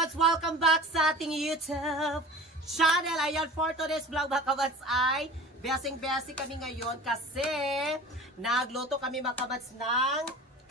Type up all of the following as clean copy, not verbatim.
kabats, welcome back sa ating YouTube channel. Ayan, for today's vlog mga kabats ay besing-besi kami ngayon kasi nagluto kami mga kabats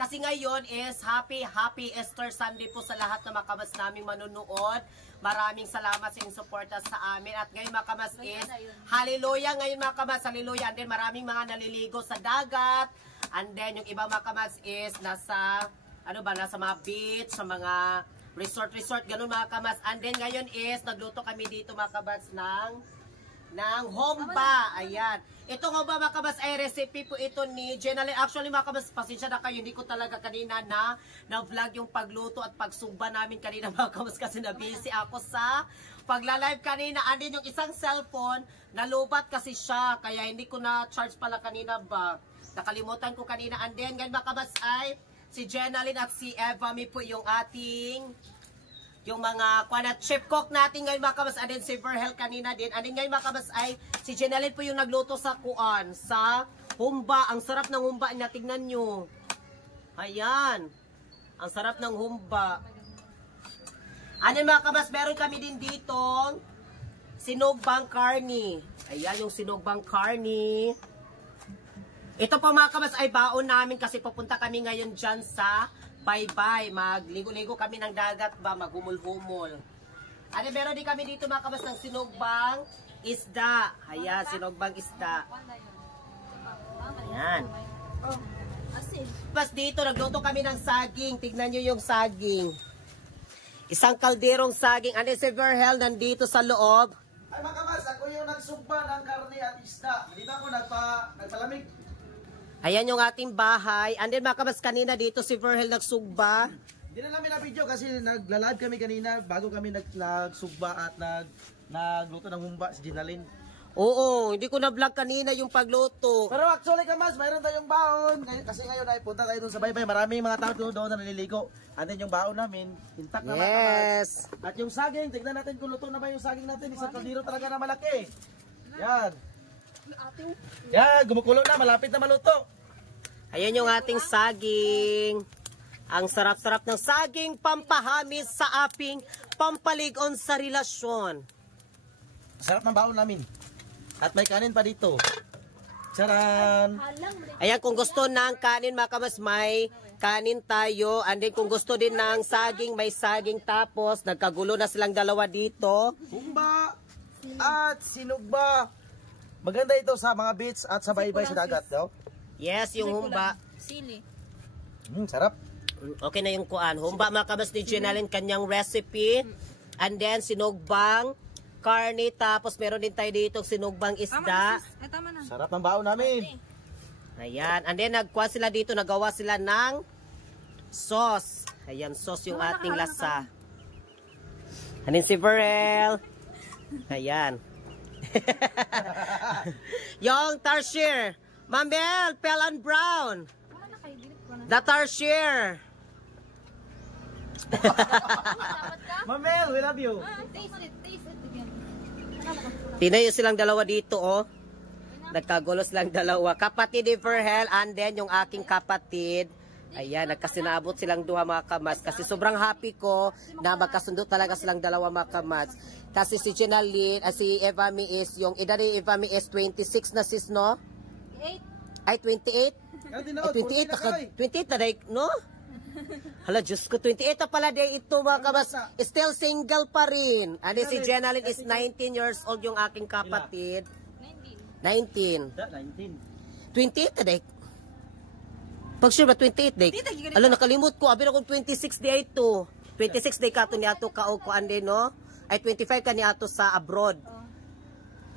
kasi ngayon is happy Easter Sunday po sa lahat na mga kabats naming manunood. Maraming salamat sa inyong suporta sa amin. At ngayon mga kabats is hallelujah ngayon mga kabats, hallelujah. And then maraming mga naliligo sa dagat. And then yung ibang mga kabats is nasa nasa mga beach, sa mga resort, ganun mga kabats. And then ngayon is, nagluto kami dito mga kabats ng homba. Ayan. Itong homba mga kabats ay recipe po ito ni Jenalyn. Actually mga kabats, pasensya na kayo, hindi ko talaga kanina na-vlog yung pagluto at pagsugba namin kanina mga kabats kasi na-busy ako sa pagla-live kanina. And then yung isang cellphone, nalubat kasi siya, kaya hindi ko na-charge pala kanina ba. Nakalimutan ko kanina. And then ngayon mga kabats ay si Jenalyn at si Eva Mi po yung yung mga chef cook natin ngayon mga kabas. And then si Verhel kanina din. And then ngayon mga kabas ay si Jenalyn po yung nagluto sa sa humba. Ang sarap ng humba niya, tignan nyo. Ayan. Ang sarap ng humba. And then mga kabas, meron kami din dito sinogbang karni. Ayan yung sinogbang karni. Ito po mga kabats ay baon namin kasi pupunta kami ngayon dyan sa Baybay. Magligo-ligo kami ng dagat ba, maghumul-humul. Ano, meron din kami dito mga kabats ng sinogbang isda. Ayan, sinogbang isda. Ayan. Tapos dito, nagluto kami ng saging. Tignan nyo yung saging. Isang kalderong saging. Ano si Verhel nandito sa loob? Ay mga kabats, ako yung nagsugba ng karne at isda. Dito ako nagpalamig. Ayan yung ating bahay. And then mga kabats, kanina dito si Verhel nagsugba. Hindi na namin na-video kasi nagla-live kami kanina bago kami nagsugba at nagluto ng humba si Jenalyn. Oo, hindi ko na-vlog kanina yung pagluto. Pero actually kabats, mayroon tayong baon. Kasi ngayon ay punta tayo dun sa Baybay. Maraming mga tao doon na naliligo. And then yung baon namin, intact na mga kabats. At yung saging, tignan natin kung luto na ba yung saging natin. Isang kaldero talaga na malaki. Yan. Yan, gumukulo na, malapit na maluto. Ayan yung ating saging. Ang sarap-sarap ng saging pampahamis sa aping pampaligon sa relasyon. Sarap ng baon namin. At may kanin pa dito. Charan! Ayan, kung gusto ng kanin mga kabas, may kanin tayo. And then kung gusto din ng saging, may saging. Tapos nagkagulo na silang dalawa dito. Humba at sinugba. Maganda ito sa mga beach at sa baybay sa dagat, daw. Yes, yung humba. Sili. Sarap. Okay na yung kuan. Humba mga kabas ni Jenalyn, kanyang recipe. And then sinugbang karne. Tapos meron din tayo dito sinugbang isda. Tama na. Sarap ng baon namin. Ayan. And then nagkuha sila dito, nagawa sila ng sauce. Ayan, sauce yung ating lasa. Anin si Verhel. Ayan. Yung tarsier. Mamel, pale and brown. The tarsier. Mamel, we love you. Taste it again. Tinayo silang dalawa dito, oh. Nagkagulo silang dalawa. Kapatid ni Verhel, and then yung aking kapatid. Ayan, nagkasinaabot silang duha mga kamats. Kasi sobrang happy ko na magkasundo talaga silang dalawa mga kamats. Kasi si Jenalyn, si Eva Mi is, yung edad ni Eva Mi is 26 na sis, no? 28. Ay, 28? Ay, 28 na day, no? Hala, Diyos ko, 28 na pala day ito mga kamats. Still single pa rin. And si Jenalyn is 19 years old yung aking kapatid. 19. 28 na day. Pag sure ba 28 day? Alam, nakalimut ko. Abi na kung 26 day ito. 26 day ka ito ni ato ka o kuan din, no? Ay 25 ka ni ato sa abroad.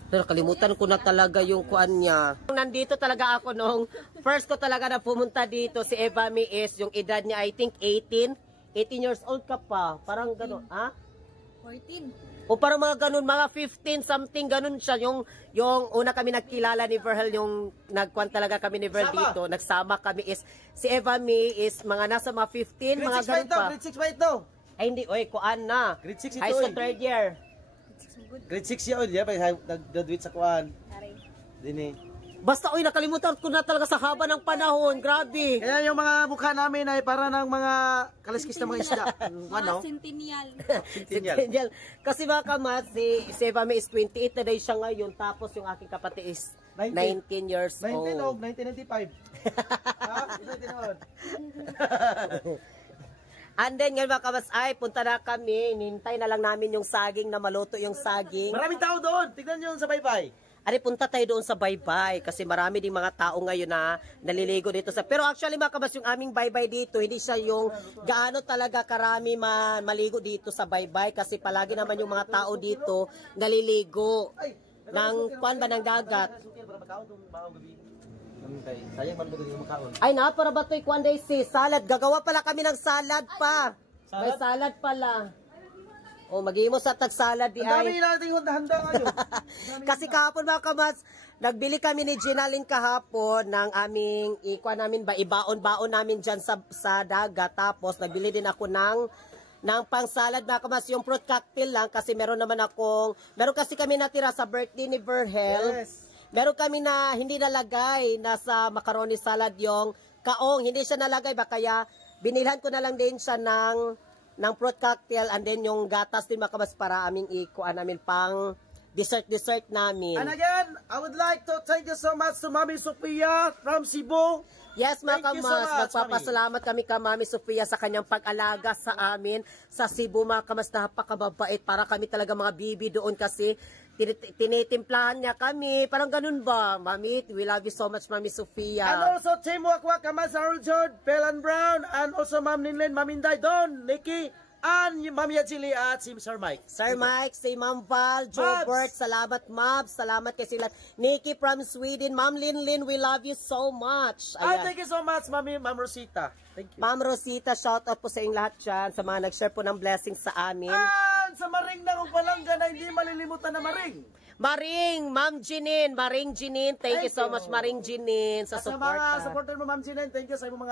Nakalimutan ko na talaga yung kuan niya. Nandito talaga ako nung first ko talaga na pumunta dito. Si Eva Mi is yung edad niya I think 18. 18 years old ka pa. Parang gano'n, ha? 14. O parang mga ganun, mga 15 something ganun siya. Yung una kami nagkilala ni Verhel, yung nagkuhan talaga kami ni Verhel dito. Nagsama kami is, si Eva Mi is mga nasa mga 15, mga ganun pa. Grade 6 ba ito? Ay hindi, oy, kuan na. Grade 6 ito. High school 3rd year. Grade 6 yun, yeah, nag-graduate sa kuan. Dini. Basta, uy, nakalimutan ko na talaga sa haba ng panahon. Grabe. Kaya yung mga mukha namin ay para ng mga kaliskis na mga isda. Ano? Centennial. Centennial. Kasi mga kamat, si Eva May is 28 na day siya ngayon. Tapos yung aking kapatid is 19 years 19 old. 1995. Ha? And then ngayon mga kamas, ay punta na kami. Nintay na lang namin yung saging na maluto yung saging. Maraming tao doon. Tignan nyo sa baybay. Ari, punta tayo doon sa baybay kasi marami ding mga tao ngayon na naliligo dito sa... Pero actually mga kabas, yung aming baybay dito, hindi siya yung gaano talaga karami maligo dito sa baybay kasi palagi naman yung mga tao dito naliligo ng kwan ba ng dagat. Sayang man mo yung makaon. Ay na, para ba ito'y kwan day si salad? Gagawa pala kami ng salad pa. May salad pala. O, mag-iimo sa tag-salad di Ang dami ay. natin handa ngayon. Kasi kahapon mga kamas, nagbili kami ni Ginaline kahapon ng aming, namin ba, ibaon-baon namin dyan sa dagat. Tapos, nagbili din ako ng pang-salad mga kamas, yung fruit cocktail lang. Kasi meron kasi kami natira sa birthday ni Virgel. Yes. Meron kami na hindi nalagay na sa macaroni salad yung kaong. Hindi siya nalagay ba kaya binilhan ko na lang din siya ng fruit cocktail and then yung gatas din makabas para aming ikuan namin pang dessert namin. And again, I would like to thank you so much to Mami Sophia from Cebu. Yes, mga Thank you so kamas, much, magpapasalamat kami ka Mami Sofia sa kanyang pag-alaga sa amin sa Cebu, mga kamas, napakababait. Para kami talaga mga bibi doon kasi tinitimplahan niya kami. Parang ganun ba, Mami? We love you so much, Mami Sofia. And also Team Wakwak, Kamas, Harold George, Pelan Brown, and also Ma'am Ninlen, Ma'am Inday, Don, Nikki, and Ma'am Yadzili at si Sir Mike. Sir Mike, si Ma'am Val, Jobert, salamat Mabs, salamat kay sila. Nikki from Sweden, Ma'am Linlin, we love you so much. And thank you so much, Ma'am Rosita. Thank you. Ma'am Rosita, shout out po sa inyong lahat dyan, sa mga nag-share po ng blessings sa amin. And sa Maring na kung palangga na hindi malilimutan na Maring. Maring, Ma'am Jeanine, Maring Jeanine, thank you so much Maring Jeanine sa At sa support. mga supporter mo, Ma'am Jinen, thank you sa imong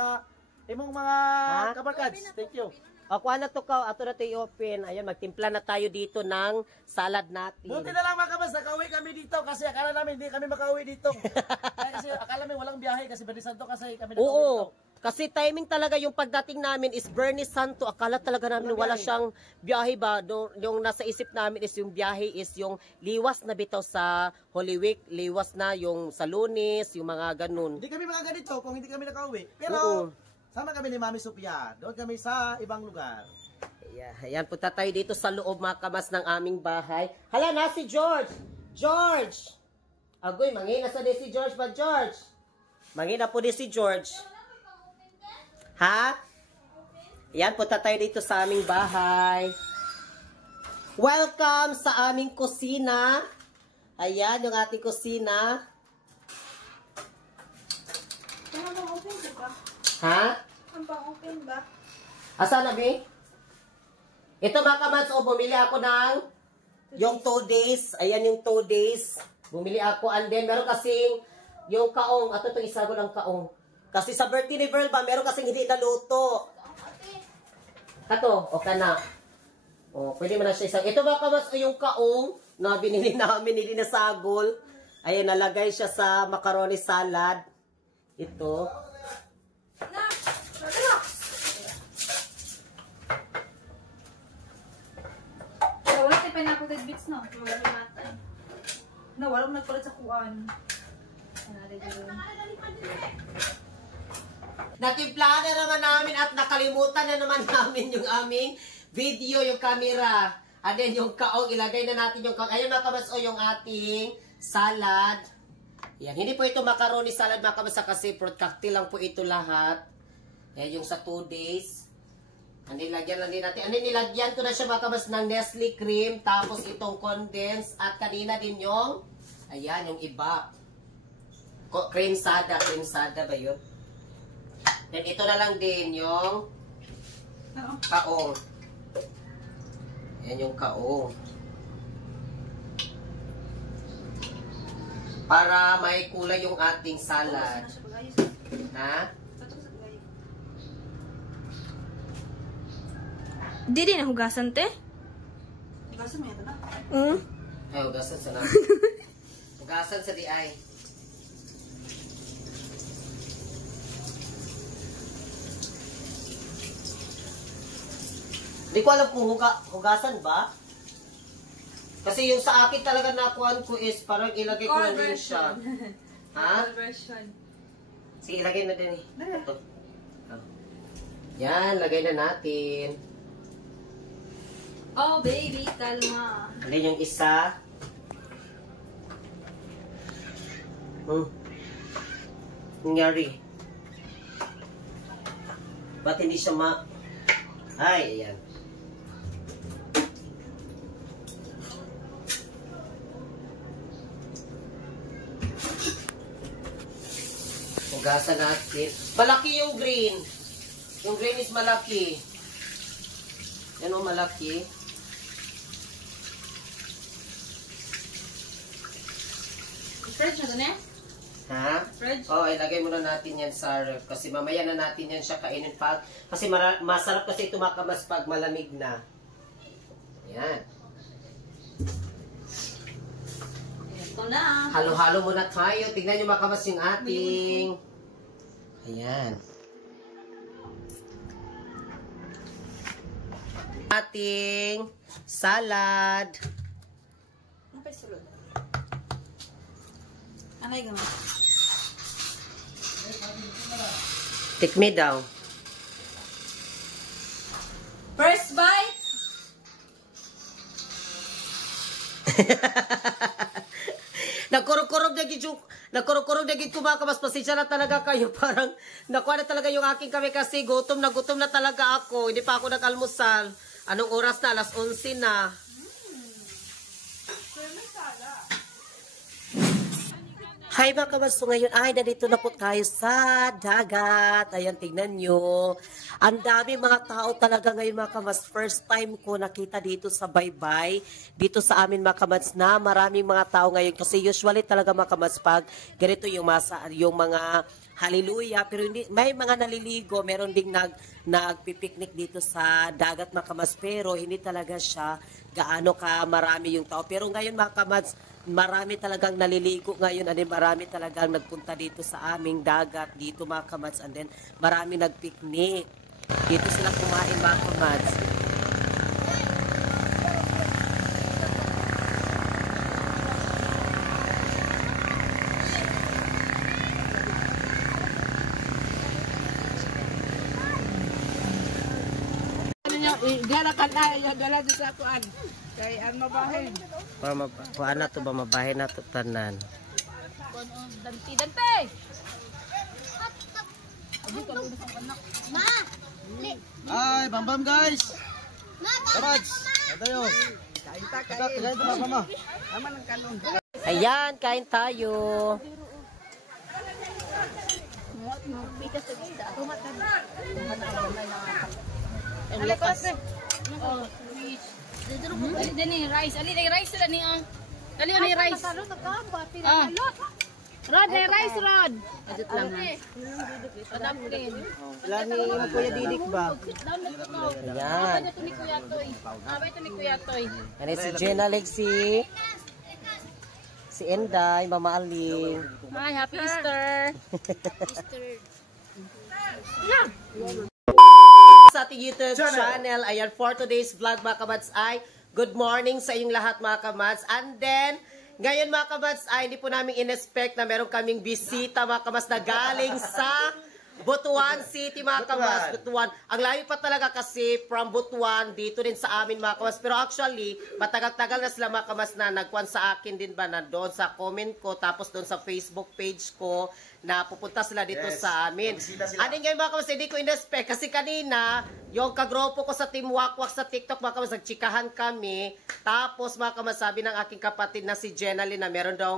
mga kabarkads. Thank you. O, kuha na to ka, ato na to i-open. Ayun, magtimpla na tayo dito ng salad natin. Buti na lang mga kabas, nakauwi kami dito kasi akala namin hindi kami makauwi dito. Kaya kasi akala namin walang biyahe kasi Bernie Santo kasi kami nakauwi Oo. dito. Kasi timing talaga yung pagdating namin is Bernie Santo. Akala talaga namin wala siyang biyahe ba. Yung nasa isip namin is yung biyahe is yung liwas na bitaw sa Holy Week. Liwas na yung sa Lunes, yung mga ganun. Hindi kami mga ganito kung hindi kami nakauwi. Pero Oo. sama kami ni Mami Sophia. Doon kami sa ibang lugar. Ayan, punta tayo dito sa loob mga kamas ng aming bahay. Hala na si George! George! Agoy, mangina sa di si George ba, George? Mangina po di si George. Ha? Ayan, punta tayo dito sa aming bahay. Welcome sa aming kusina. Ayan, yung ating kusina. Ha? Ang pang-open ba? Asa na, Bi? Ito mga kamats, bumili ako ng yung 2 days. Ayan yung 2 days. Bumili ako. And then, meron kasing yung kaong. Ato itong isa ko lang kaong. Kasi sa birthday ni Virl ba, meron kasing hindi naluto. Kato, o ka na. O, pwede mo na siya isa. Ito mga kamats, yung kaong na binili namin, hindi nasagol. Ayan, nalagay siya sa macaroni salad. Ito. Wala tayo pineapple bits, no? No, walang nagpalit sa kuwan. Natimplahan na naman namin at nakalimutan na naman namin yung aming video, yung camera. And then yung kaong, ilagay na natin yung kaong. Ayun mga kabas, yung ating salad. Yan, hindi po ito macaroni salad mga kabas kasi fruit cocktail lang po ito lahat. Yan yung sa 2 days. And then lagyan lang din natin. And then nilagyan ko na siya mga kabas ng Nestle cream. Tapos itong condensed. At kanina din yung, ayan, yung iba. Cream sada ba yun? Then ito na lang din yung kaong. Yan yung kaong. Para may kulay yung ating salad. Ha? Di din nahugasan, te? Hugasan mo ito na. Mm. Ay, hugasan sa na. Hugasan sa di ay. Hindi ko alam kung hugasan ba. Kasi yung sa akin talaga nakuhaan ko is parang ilagay ko lang din siya. Ha? Version. Sige, ilagay na din eh. Ito. Yan, lagay na natin. Oh, baby, kalma. Alin yung isa? Nangyari. Ba't hindi siya Ay, ayan. Hugasan natin. Malaki yung green. Yung green is malaki. Yan o, malaki. Fridge na doon eh? Ha? Fridge? Oo, ilagay muna natin yan sa ref. Kasi mamaya na natin yan siya kainin pa. Kasi masarap kasi ito makamas pag malamig na. Yan. Ito na. Halo-halo muna tayo. Tignan nyo makamas yung ating. Ayan. Ating salad. Ano pa sulod? Anay gama. Tikmi daw. First bite. Nagkurog-kurog na gid kumakamas. Pasensya na talaga kayo. Parang nakuha na talaga yung aking kami kasi gutom na talaga ako. Hindi pa ako nag-almusal. Anong oras na? Alas 11 na. Hi mga kabaso, ngayon ay nandito na po tayo sa dagat. Ayan, tignan nyo. Ang dami mga tao talaga ngayon mga kamas. First time ko nakita dito sa Baybay. Dito sa amin mga kamas na maraming mga tao ngayon. Kasi usually talaga mga kamas pag ganito yung mga hallelujah. Pero hindi, may mga naliligo. Meron ding nagpipiknik dito sa dagat mga kamas. Pero hindi talaga siya gaano ka marami yung tao. Pero ngayon mga kamas, marami talagang naliligo ngayon and then marami talagang nagpunta dito sa aming dagat dito mga kamats and then marami nagpiknik dito sila kumain mga kamats. Dalakan na yung dala sa kuan. Kay ang mabahin. Kuha na to ba mabahin na to tanan. Dante! Ay, bambam guys. Kabads. Tayo. Kain ta mama. Aman ang kanon. Ayan, kain tayo. Ang lakas. Oh, fish. Dini rice. Ali ni rice la ni Dali ni rice. Ah. Rod, ni rice rod. Adit lang ha. Adapkin. Lani mo Kuya Didik ba? Ayan. Ito ni Kuya Toy. Ba ito ni Kuya Toy. Ano si Jenna Lexi? Si Enday, Mama Aling. Hi, happy Easter. Sa ating YouTube channel. Ayan, for today's vlog mga kabats ay good morning sa inyong lahat mga kabats. And then, ngayon mga kabats ay hindi po namin in-expect na meron kaming bisita mga kabats na galing sa Butuan City mga kabats. Butuan. Ang layo pa talaga kasi from Butuan dito din sa amin mga kabats. Pero actually, matagal-tagal na sila mga kabats na nagkuhan sa akin din ba na doon sa comment ko tapos doon sa Facebook page ko na pupunta sila dito sa amin. Ano ngayon mga kabats, hindi ko in-expect kasi kanina yung kagropo ko sa Team Wakwak sa TikTok mga kabats, nagchikahan kami. Tapos mga kabats, sabi ng aking kapatid na si Jenalyn na meron daw,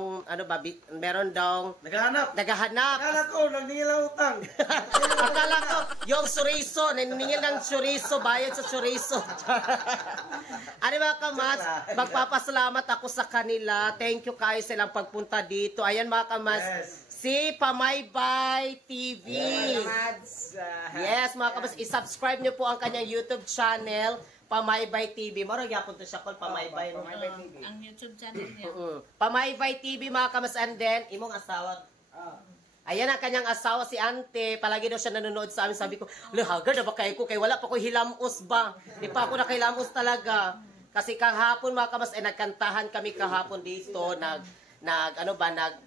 Naghahanap. naghahanap. Ko, nagningil ang utang. Akala ko, yung chorizo, naniningil ng chorizo, bayad sa chorizo. Ano mga kamats, magpapasalamat ako sa kanila. Thank you kayo sa ilang pagpunta dito. Ayan mga kamats, si Pamaybay TV. Yes mga kamats, isubscribe nyo po ang kanyang YouTube channel, Pamaybay TV. Marag yapon to siya call Pamaybay. Ang YouTube channel niya. Pamaybay TV mga kamats and then, imong asawa. Ayan ang kanyang asawa si Ante. Palagi daw siya nanonood sa amin. Sabi ko, haggard na ba kayo ko? Kaya wala pa ko hilamos ba? Di pa ako nakahilamos talaga. Kasi kahapon mga kamas, nagkantahan kami kahapon dito.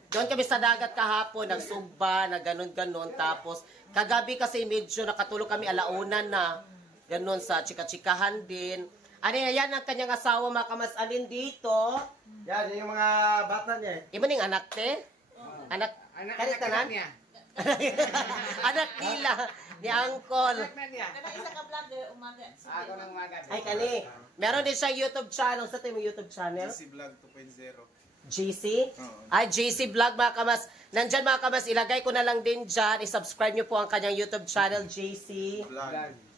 Doon kami sa dagat kahapon, nagsugba, ganon. Tapos, kagabi kasi medyo nakatulog kami alaunan na. Ganon sa chika-chikahan din. Yan ang kanyang asawa mga kamas. Alin dito? Yan yung mga bata niya. Iba ning anak te? Anak tanan? niya. Anak nila ni Uncle. Ako ng umaga. Ay kani. Meron din siyang YouTube channel. Sa tayo YouTube channel? JC Vlog 2.0. JC? Ay, JC Vlog mga kamas. Nandyan mga kamas, ilagay ko na lang din dyan. I-subscribe nyo po ang kanyang YouTube channel, JC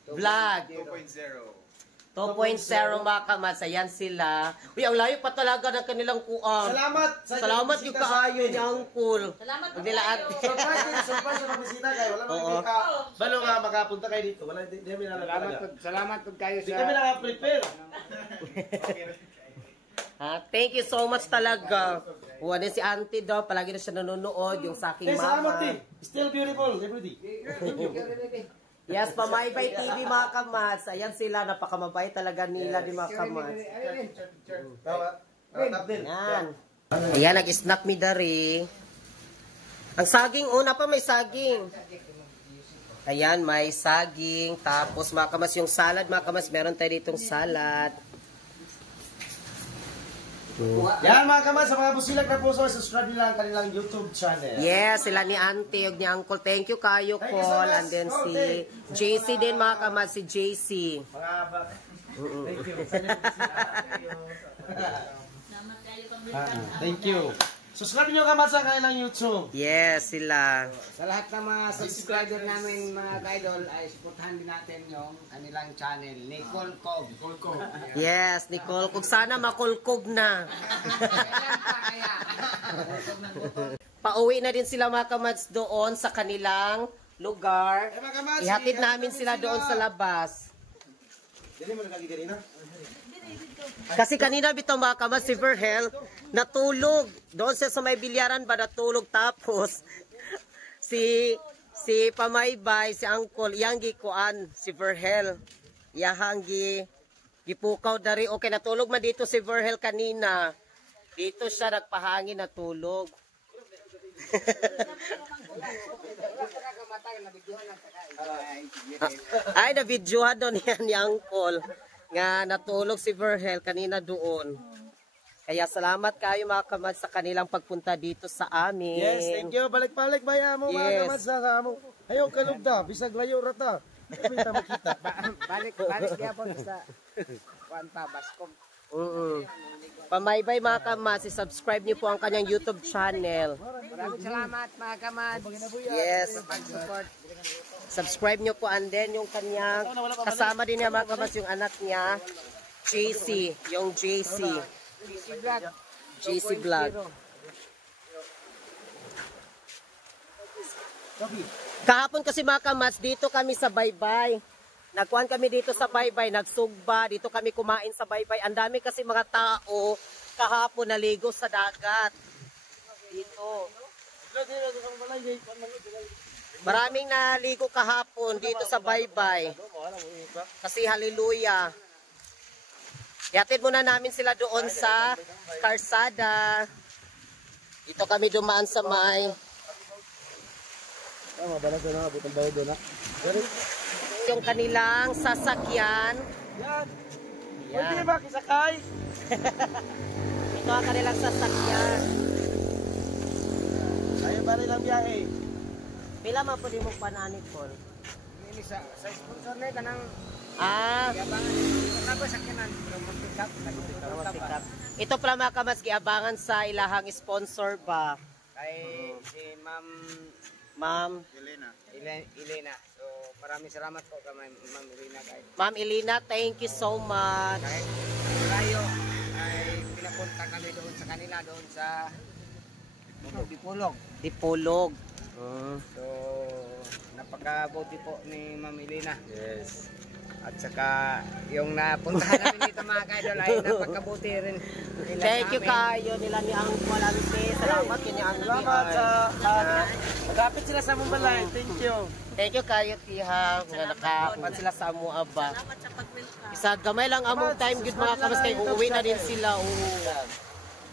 Vlog 2.0. 2.0 mga kamas. Ayan sila. Uy, ang layo pa talaga ng kanilang kuang. Salamat! Salamat yung kaayo ni Uncle. Salamat po Nila kayo. ate. Surprise na bisita kayo. Wala Oo. balo nga makapunta kayo dito. Wala, hindi kami Salamat po kayo Hindi kami naka-prepare. Thank you so much talaga. Ano si auntie daw, palagi na siya nanonood, yung sa aking Salamat mama. din. Still beautiful, everybody. Yes, Pamaybay TV mga kamats. Ayan sila, napakamabay talaga nila di mga kamats. Yan. Ayan, nag-snap me dari. Ang saging, una pa may saging. Ayan, may saging. Tapos mga kamats, yung salad mga kamats, meron tayo ditong salad. Yan mga kamas, sa mga busilag na puso, subscribe nila ang kanilang YouTube channel. Yes, sila ni Auntie, og ni Uncle. Thank you kayo, Thank you so Col. much. And then Oh, si thank- JC din mga kamats, si JC. Mga thank you. Thank you. Subscribe nyo kamas sa kanilang YouTube. Yes, sila. Sa lahat ng mga subscriber namin mga kaidol ay supportahan din natin yung kanilang channel, Nicole Cog. Yes, Nicole. Kung sana makulkog na. Kailan pa kaya? Pauwi na din sila mga kamats doon sa kanilang lugar. Eh, mga kamats, Ihatid ihatid namin sila doon sa labas. Dili mo nagkagigari na? Kasi kanina bitaw mga kamats, si Verhel, natulog. Doon siya sa may bilyaran ba natulog. Tapos, si Pamaybay, si Uncle, iyang gikuan, si Verhel. Iyahang gipukaw dari. Okay, natulog man dito si Verhel kanina. Dito siya nagpahangin, natulog. Ay, na-videohan doon yan ni Uncle. Nga natulog si Verhel kanina doon. Kaya salamat kayo mga kamats sa kanilang pagpunta dito sa amin. Yes, thank you. Balik-balik baya mo mga Yes. kamas sa amo. Ayaw kalugda, bisag layo rata. Kami ta makita. Balik niya po sa Kwanta Bascom. Pamaybay mga kamats, subscribe niyo po ang kanyang YouTube channel. Maraming salamat mga kamad. Yes. Pag-support. Subscribe niyo po and then yung kanyang kasama din niya mga kamats yung anak niya, JC, yung JC. JC Vlog. Kahapon kasi mga kamats, dito kami sa Baybay. Nagkuhan kami dito sa Baybay, nagsugba, dito kami kumain sa Baybay. Ang dami kasi mga tao kahapon naligo sa dagat. Dito. Maraming naligo kahapon dito sa Baybay. Kasi hallelujah. Ihatid muna namin sila doon sa Karsada. Dito kami dumaan sa may yung kanilang sasakyan. Yan. Yan. Pwede ba kisakay? Ito ang kanilang sasakyan. Ayaw ba rin ang biyahe? Pila man po di mo panani, Paul? Ini sa sponsor na ito ng Ah, tapos sa kinan. Pick up. ito pala mga kamas, giabangan sa ilahang sponsor ba? Kay si Ma'am Elena. So maraming salamat po kay Ma'am Elena kay. Ma'am Elena, thank you so much. Kahit tayo ay pinapunta kami doon sa kanila doon sa Dipolog. Dipolog. So napakabuti po ni Ma'am Elena. Yes. At saka yung napuntahan namin dito mga kaidol ay napagkabuti rin nila Thank you sa amin. kayo nila ni Uncle Ante. Salamat kini Uncle. Salamat sa magapit sila sa mong balay. Thank you. Thank you kayo Tiha nga nakakuan sila sa amo aba. Isa gamay lang among time gud mga kamas kay uuwi na din sila.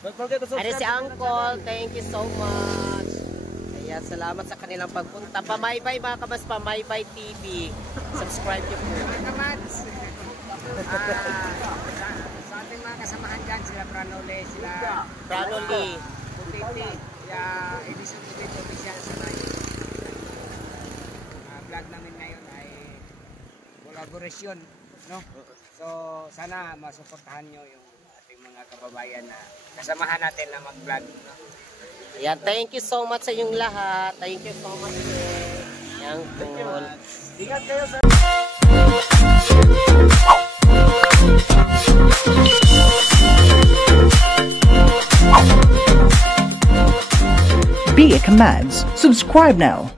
Don't forget to Ari subscribe. si Uncle, thank you so much. Ayan, salamat sa kanilang pagpunta. Pamaybay mga kamas, Pamaybay TV. Subscribe niyo po. Mga kamads, sa ating mga kasamahan dyan, sila Pranole, sila Pranoli. Putiti, Edison Putiti Official sa tayo. Vlog namin ngayon ay collaboration, no? So, sana masuportahan nyo yung ating mga kababayan na kasamahan natin na mag-vlog, no? Ayan, thank you so much sa inyong lahat. Thank you so much. Yang cool. Ingat kayo sa Be a Commands. Subscribe now.